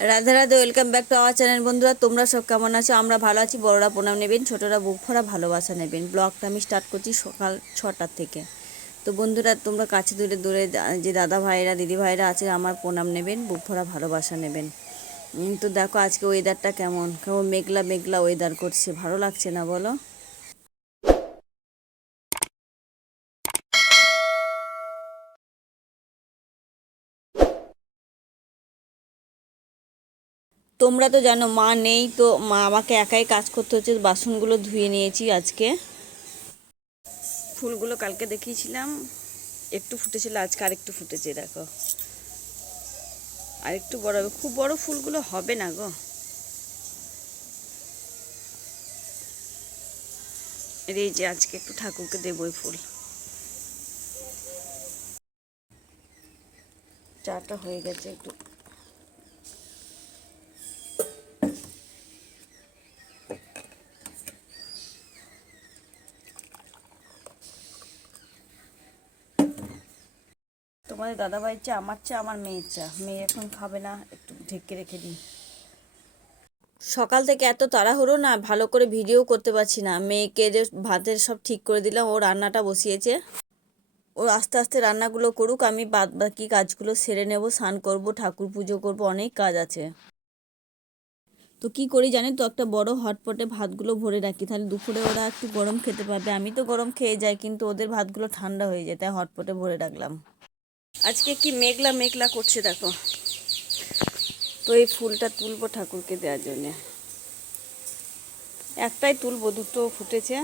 Radhe Radhe, welcome back to our channel. বন্ধুরা, তোমরা সব কেমন আছো? আমরা ভালো আছি। বড়রা প্রণাম নেবেন, ছোটরা বুক ভরা ভালোবাসা নেবেন। ব্লগটা আমি স্টার্ট করছি সকাল 6টার থেকে। তো বন্ধুরা, তোমরা কাছে দূরে দূরে যে দাদা ভাইরা দিদি ভাইরা আছে, আমার প্রণাম নেবেন, বুক ভরা ভালোবাসা নেবেন। তো দেখো আজকে ওয়েদারটা কেমন কেমন মেঘলা মেঘলা ওয়েদার করছে, ভালো লাগছে না বলো? তোমরা তো জানো মা নেই, তো মা আমাকে একাই কাজ করতে হচ্ছে। বাসনগুলো ধুয়ে নিয়েছি আজকে। ফুলগুলো কালকে দেখিয়েছিলাম, একটু ফুটেছিল, আজকে আরেকটু ফুটেছে দেখো। আর একটু বড় হবে, খুব বড় ফুলগুলো হবে না গো। এই যে আজকে একটু ঠাকুরকে দেবো ওই ফুল। চাটা হয়ে গেছে একটু। তোমাদের দাদাভাইয়ের চা, আমার চা, আমার মেয়ের চা। মেয়ে এখন খাবে না, একটু ঢেকে রেখে দিই। সকাল থেকে এত তাড়াহুড়ো না, ভালো করে ভিডিও করতে পারছি না। মেয়েকে যে ভাতের সব ঠিক করে দিলাম, ও রান্নাটা বসিয়েছে। ও আস্তে আস্তে রান্নাগুলো করুক, আমি বাদ বাকি কাজগুলো সেরে নেব। স্নান করব, ঠাকুর পুজো করব, অনেক কাজ আছে। তো কি করি জানি তো, একটা বড় হটপটে ভাতগুলো ভরে রাখি, তাহলে দুপুরে ওরা একটু গরম খেতে পারবে। আমি তো গরম খেয়ে যাই, কিন্তু ওদের ভাতগুলো ঠান্ডা হয়ে যায়, তাই হটপটে ভরে রাখলাম। আজকে কি মেঘলা মেঘলা করছে দেখো। তো এই ফুলটা তুলবো ঠাকুরকে দেওয়ার জন্যে। একটাই তুলবো, দুটো ফুটেছে।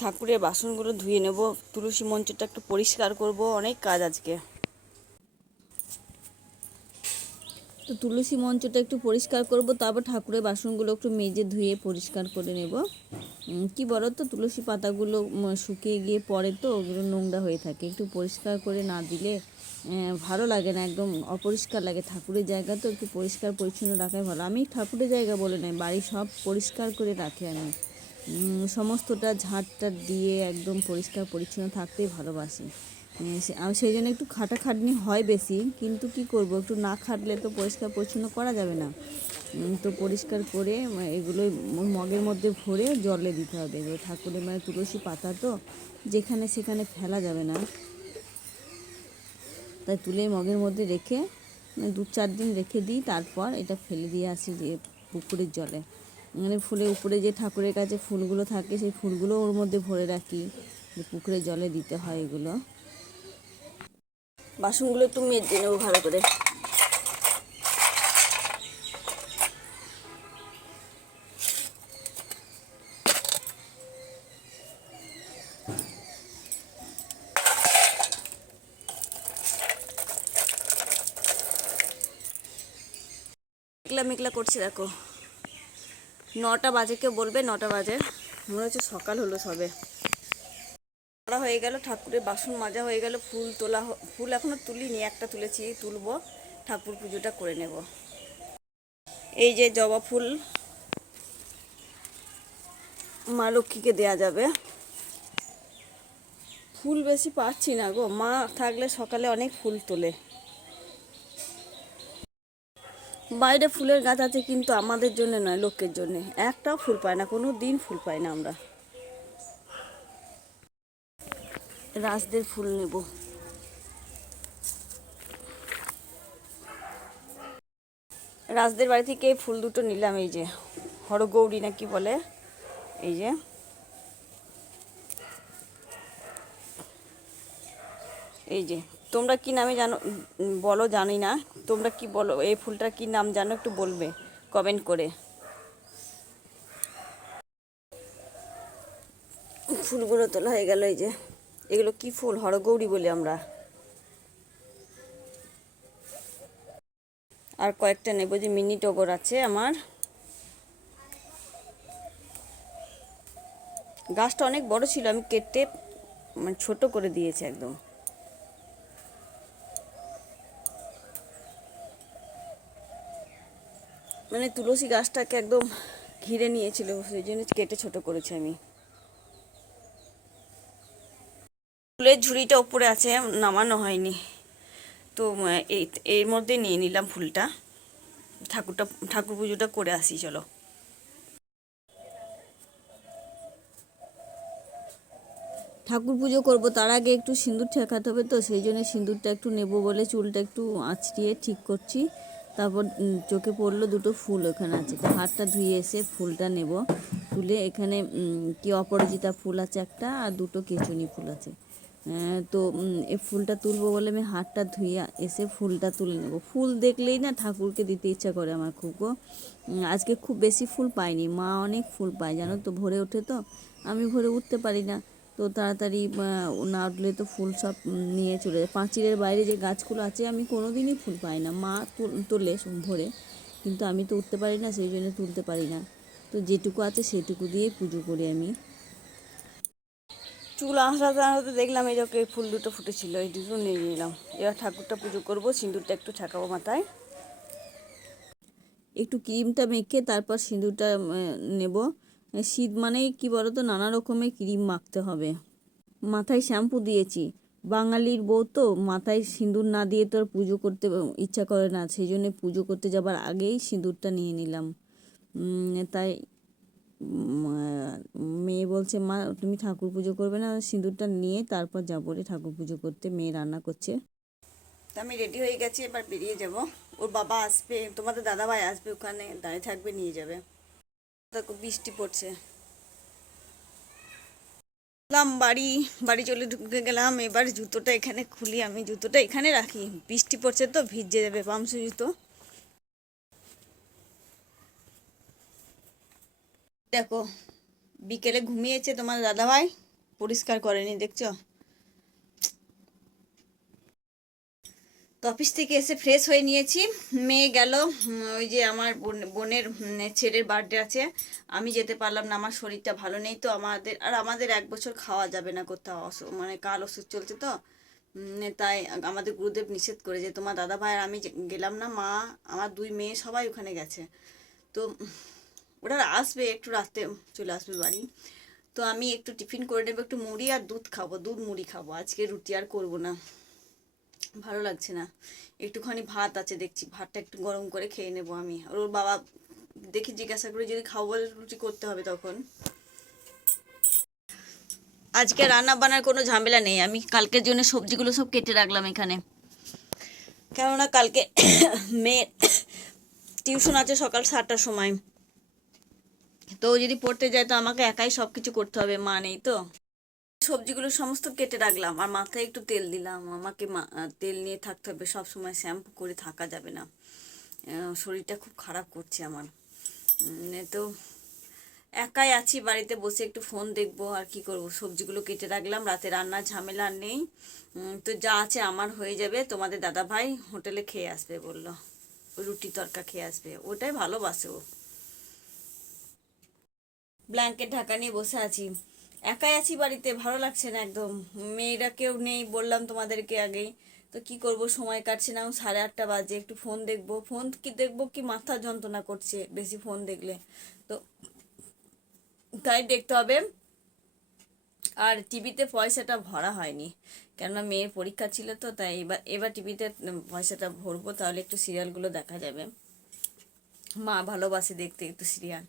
ঠাকুরের বাসনগুলো ধুয়ে নেব, তুলসী মঞ্চটা একটু পরিষ্কার করব, অনেক কাজ আজকে। তো তুলসী মঞ্চটা একটু পরিষ্কার করব, তারপর ঠাকুরের বাসনগুলো একটু মেজে ধুয়ে পরিষ্কার করে নেব। কি বলো তো, তুলসী পাতাগুলো শুকিয়ে গিয়ে পড়ে, তো ওগুলো নোংরা হয়ে থাকে। একটু পরিষ্কার করে না দিলে ভালো লাগে না, একদম অপরিষ্কার লাগে। ঠাকুরের জায়গা তো একটু পরিষ্কার পরিচ্ছন্ন রাখাই ভালো। আমি ঠাকুরের জায়গা বলে নাই, বাড়ি সব পরিষ্কার করে রাখি আমি। সমস্তটা ঝাঁটটা দিয়ে একদম পরিষ্কার পরিচ্ছন্ন থাকতেই ভালোবাসি। আমি সেই জন্য একটু খাটাখাটনি হয় বেশি, কিন্তু কি করব, একটু না খাটলে তো পরিষ্কার পরিচ্ছন্ন করা যাবে না। তো পরিষ্কার করে এগুলো মগের মধ্যে ভরে জলে দিতে হবে। এগুলো ঠাকুরের তুলসী পাতা তো যেখানে সেখানে ফেলা যাবে না, তাই তুলে মগের মধ্যে রেখে 2-4 দিন রেখে দিই, তারপর এটা ফেলে দিয়ে আসি যে পুকুরের জলে। ফুলের উপরে যে ঠাকুরের কাছে ফুলগুলো থাকে, সেই ফুলগুলো ওর মধ্যে ভরে রাখি, যে পুকুরের জলে দিতে হয় এগুলো। বাসনগুলো একটু মেজে নেবো ভালো করে। মেঘলা মেঘলা করছে দেখো। 9টা বাজে, কেউ বলবে 9টা বাজে, মনে হচ্ছে সকাল হলো সবে। করা হয়ে গেল, ঠাকুরের বাসন মাজা হয়ে গেল, ফুল তোলা ফুল এখনো তুলিনি, একটা তুলেছি, তুলবো, ঠাকুর পুজোটা করে নেব। এই যে জবা ফুল মা লক্ষ্মীকে দেয়া যাবে। ফুল বেশি পাচ্ছি না গো, মা থাকলে সকালে অনেক ফুল তোলে। বাইরে ফুলের গাছ আছে, কিন্তু আমাদের জন্য নয়, লোকের জন্য। একটাও ফুল পায় না, কোনো দিন ফুল পায় না আমরা। রাজদের ফুল নেব। রাজদের বাড়ি থেকে এই ফুল দুটো নিলাম, এই যে হরগৌরী না কি বলে, এই যে। এই যে তোমরা কি নামে জানো বলো, জানি না। তোমরা কি বলো, এই ফুলটার কি নাম জানো, একটু বলবে কমেন্ট করে। ফুলগুলো তোলা হয়ে গেল, এই যে এগুলো কি ফুল, হরগৌরী বলি আমরা। আর কয়েকটা নেব, যে মিনি টগর আছে আমার। গাছটা অনেক বড় ছিল, আমি কেটে ছোট করে দিয়েছি একদম। তুলসী গাছটাকে একদম ঘিরে নিয়েছিল, সেই জন্য কেটে ছোট করেছি আমি। ফুলের ঝুড়িটা উপরে আছে, নামানো হয়নি, তো এই এর মধ্যে নিয়ে নিলাম ফুলটা। ঠাকুর পুজোটা করে আসি চলো। ঠাকুর পুজো করব, তার আগে একটু সিঁদুর ঠেকাতে হবে, তো সেই জন্য সিঁদুরটা একটু নেব বলে চুলটা একটু আঁচড়িয়ে ঠিক করছি। তারপর চোখে পড়লো দুটো ফুল ওখানে আছে, তো হাতটা ধুয়ে এসে ফুলটা নেব তুলে। এখানে কি অপরাজিতা ফুল আছে একটা, আর দুটো কেচুনি ফুল আছে। তো এই ফুলটা তুলবো বলে আমি হাতটা ধুয়ে এসে ফুলটা তুলে নেব। ফুল দেখলেই না ঠাকুরকে দিতে ইচ্ছা করে আমার খুব গো। আজকে খুব বেশি ফুল পাইনি, মা অনেক ফুল পায় জানো তো, ভোরে ওঠে তো, আমি ভোরে উঠতে পারি না, তো তাড়াতাড়ি না উঠলে তো ফুল সব নিয়ে চলে যায়। পাঁচিলের বাইরে যে গাছগুলো আছে আমি কোনো দিনই ফুল পাই না, মা তোলে ভোরে, কিন্তু আমি তো উঠতে পারি না, সেই জন্য তুলতে পারি না। তো যেটুকু আছে সেটুকু দিয়েই পুজো করি আমি। চুল আঁচড়াতে আঁচড়াতে দেখলাম এই যখন ফুল দুটো ফুটেছিল, এই দুটো নিয়ে নিলাম। এবার ঠাকুরটা পুজো করবো, সিঁদুরটা একটু ঠেকাবো মাথায়, একটু ক্রিমটা মেখে তারপর সিঁদুরটা নেব। শীত মানেই কি বলো তো, নানা রকমের ক্রিম মাখতে হবে। মাথায় শ্যাম্পু দিয়েছি, বাঙালির বউ তো, মাথায় সিঁদুর না দিয়ে তো আর পুজো করতে ইচ্ছা করে না, সেই জন্য পুজো করতে যাবার আগেই সিঁদুরটা নিয়ে নিলাম। তাই মেয়ে বলছে, মা তুমি ঠাকুর পুজো করবে না, সিঁদুরটা নিয়ে তারপর যাবো রে ঠাকুর পুজো করতে, মেয়ে রান্না করছে। তা আমি রেডি হয়ে গেছি, এবার বেরিয়ে যাব। ওর বাবা আসবে, তোমাদের দাদাভাই আসবে, ওখানে দাঁড়িয়ে থাকবে, নিয়ে যাবে। দেখো বৃষ্টি পড়ছে। বাড়ি বাড়ি চলে ঢুকে গেলাম। এবার জুতোটা এখানে খুলি, আমি জুতোটা এখানে রাখি, বৃষ্টি পড়ছে তো ভিজে যাবে পামসু জুতো। দেখো বিকেলে ঘুমিয়েছে তোমার দাদাভাই, পরিষ্কার করেনি দেখছো। তো অফিস থেকে এসে ফ্রেশ হয়ে নিয়েছি। মেয়ে গেল, ওই যে আমার বোনের ছেলের বার্থডে আছে, আমি যেতে পারলাম না, আমার শরীরটা ভালো নেই তো। আমাদের 1 বছর খাওয়া যাবে না কোথাও, মানে কাল ওষুধ চলছে তো। তাই আমাদের গুরুদেব নিষেধ করে যে তোমার দাদা ভাই আর আমি গেলাম না, মা আমার 2 মেয়ে সবাই ওখানে গেছে। তো ওরা আসবে একটু রাতে, চলে আসবে বাড়ি। তো আমি একটু টিফিন করে নেবো, একটু মুড়ি আর দুধ খাবো, দুধ মুড়ি খাবো আজকে, রুটি আর করবো না, ভালো লাগছে না। একটুখানি ভাত আছে দেখছি, ভাতটা একটু গরম করে খেয়ে নেবো আমি। আর ওর বাবা দেখি জিজ্ঞাসা করে, যদি খাবো বলে রুটি করতে হবে তখন। আজকে রান্না বান্নার কোনো ঝামেলা নেই, আমি কালকের জন্য সবজিগুলো সব কেটে রাখলাম এখানে, কেননা কালকে মেয়ের টিউশন আছে সকাল 7টার সময়, তো যদি পড়তে যায় তো আমাকে একাই সব কিছু করতে হবে, মা নেই তো। সবজিগুলো সমস্ত কেটে রাখলাম, আর মাথায় একটু তেল দিলাম, আমাকে তেল নিয়ে থাকতে হবে সব সময়, শ্যাম্পু করে থাকা যাবে না, শরীরটা খুব খারাপ করছে আমার। তো একাই আছি বাড়িতে বসে, একটু ফোন দেখবো আর কি করব। সবজিগুলো কেটে রাখলাম, রাতে রান্নার ঝামেলা আর নেই। তো যা আছে আমার হয়ে যাবে। তোমাদের দাদা ভাই হোটেলে খেয়ে আসবে বললো, রুটি তরকা খেয়ে আসবে, ওটাই ভালোবাসে ও। ব্ল্যাঙ্কেট ঢাকা নিয়ে বসে আছি, একাই আছি বাড়িতে, ভালো লাগছে না একদম। মেয়েরা কেউ নেই, বললাম তোমাদেরকে আগেই। তো কি করব, সময় কাটছে না, 8:30 বাজে, একটু ফোন দেখবো। ফোন কি দেখবো, কি মাথা যন্ত্রণা করছে বেশি ফোন দেখলে, তো তাই দেখতে হবে। আর টিভিতে পয়সাটা ভরা হয়নি, কেননা মেয়ের পরীক্ষা ছিল তো, তাই এবার টিভিতে পয়সাটা ভরবো, তাহলে একটু সিরিয়ালগুলো দেখা যাবে। মা ভালোবাসে দেখতে একটু সিরিয়াল।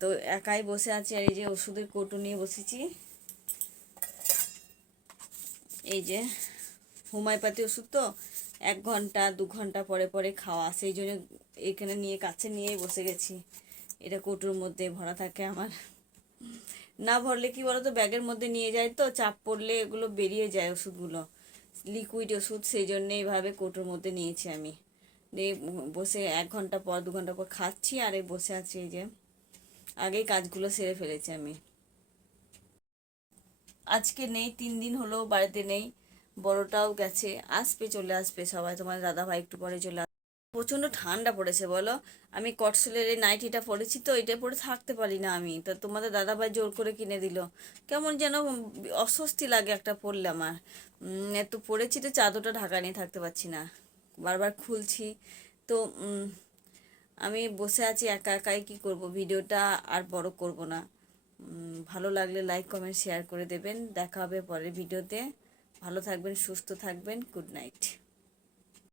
তো একাই বসে আছি, আর এই যে ওষুধের কৌটো নিয়ে বসেছি, এই যে হোমিওপ্যাথি ওষুধ তো, 1 ঘন্টা 2 ঘন্টা পরে পরে খাওয়া, সেই জন্য এখানে নিয়ে কাছে নিয়েই বসে গেছি। এটা কৌটোর মধ্যে ভরা থাকে আমার, না ভরলে কি বলতো, ব্যাগের মধ্যে নিয়ে যায় তো, চাপ পড়লে এগুলো বেরিয়ে যায় ওষুধগুলো, লিকুইড ওষুধ, সেই জন্য এইভাবে কৌটোর মধ্যে নিয়েছি আমি। দিয়ে বসে 1 ঘন্টা পর 2 ঘন্টা পর খাচ্ছি, আর এই বসে আছি, এই যে আগেই কাজগুলো সেরে ফেলেছি আমি। আজকে নেই, 3 দিন হলো বাড়িতে নেই, বড়টাও গেছে, আসবে, চলে আসবে সবাই, তোমার দাদা ভাই একটু পরে চলে আসবে। প্রচণ্ড ঠান্ডা পড়েছে বলো, আমি কটসলের এই নাইটিটা পরেছি তো, এটা পরে থাকতে পারি না আমি, তা তোমাদের দাদা ভাই জোর করে কিনে দিল, কেমন যেন অস্বস্তি লাগে একটা পরলে আমার। এত পরেছি তো, চাদরটা ঢাকা নিয়ে থাকতে পারছি না, বারবার খুলছি। তো আমি বসে আছি একা একাই, কি করব, ভিডিওটা আর বড় করব না, ভালো লাগলে লাইক কমেন্ট শেয়ার করে দেবেন। দেখা হবে পরের ভিডিওতে। ভালো থাকবেন, সুস্থ থাকবেন। Good night.